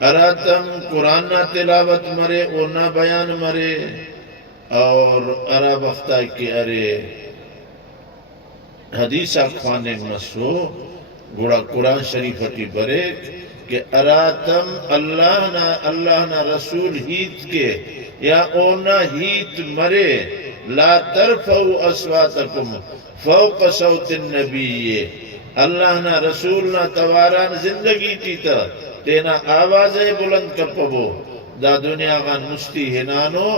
اراتم قرآن نہ تلاوت مرے اور نہ بیان مرے اور ارا بختہ کی ارے حدیثہ خوانے مسو گوڑا قرآن شریف کی برے کہ اراتم اللہ نہ رسول ہیت کے یا اونا ہیت مرے لا ترفعوا اصواتکم فوق صوت النبی اللہ نہ رسول نہ تواران زندگی تیتا تینا آواز بلند کپبو دا دنیا غان مستی ہنانو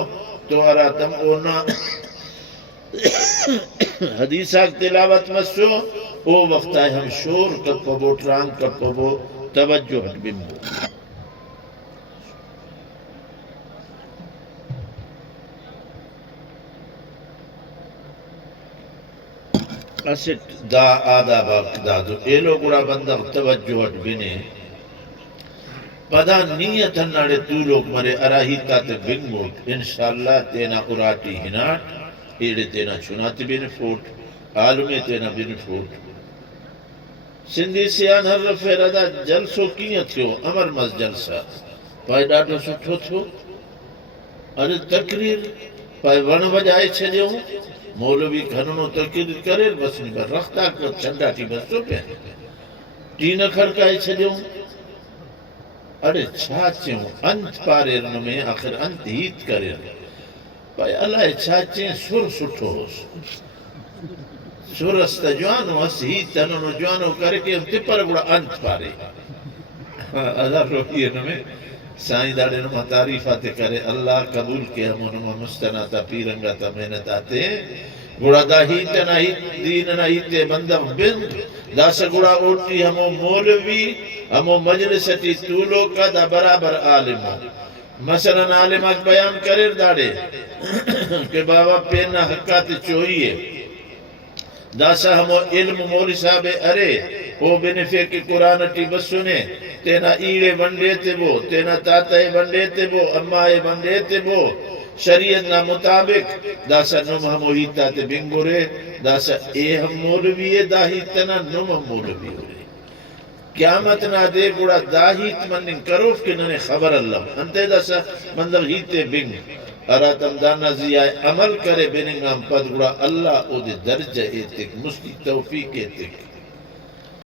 تو اراتم اونا حدیثہ تلاوت مسو او وقت آئے ہم شور کپبو ٹرانگ کپبو توجہ بنبو اسٹ دا آداب اقدادو ایلو گڑا بندر توجہ بنے پدا نیت ناڑے تو لوگ مرے اراہیتا تے بنگو انشاءاللہ تینا اراتی ہناٹ ایڑے تینا چناتی بین فوٹ عالمی تینا بین فوٹ سندھی سیان ہر رفیرہ جلسو کیا تھیو امر مز جلسہ پائے ڈاٹو سٹھو تھو ارے تقریر پائے ون بجائے چھے ہوں مولوی گھننو تقریر کرے بس نہیں بس رختہ کو چھنڈا ٹی بس تو پہ تین کھڑکائے چھے ہوں ارے چھاچے ہوں انت پارے رنو میں آخر انت ہیت کرے پائے اللہ چھاچے سر سٹھو سر استجوانو اس ہیت انو جوانو کرے کہ تپر گوڑا انت پارے اللہ روحی انو میں سائیں داڑے نمہ تعریفاتے کرے اللہ قبول کے ہمو نمہ مستناتا پیرنگاتا محنت آتے گوڑا دا ہیت نا ہیت دین نا ہیت بندم بند دا سا گوڑا اوٹی ہمو مولوی ہمو مجلستی طولو کا دا برابر عالم مثلا عالمات بیان کرے داڑے کہ بابا پینا حقات چوئیے دا سا ہمو علم مولی صاحب ارے او بنفے کہ قرآن ٹی بس سنے تینا ایڑے بندے تے بو تینا تاتائے بندے تے بو امائے بندے تے بو شریعت نا مطابق دا سا نم ہمو ہیتا تے بنگورے دا سا اے ہم مولوی ہے دا ہیتا نا نم ہم مولوی ہو رہے قیامت نا دے گوڑا دا ہیت مننگ کروف کہ ننے خبر اللہ انتے دا سا مندر ہیتے بنگ اراتم دانا زیائے عمل کرے بننگام پد گوڑا اللہ او دے درجہ ایتک مستی توفیق ایتک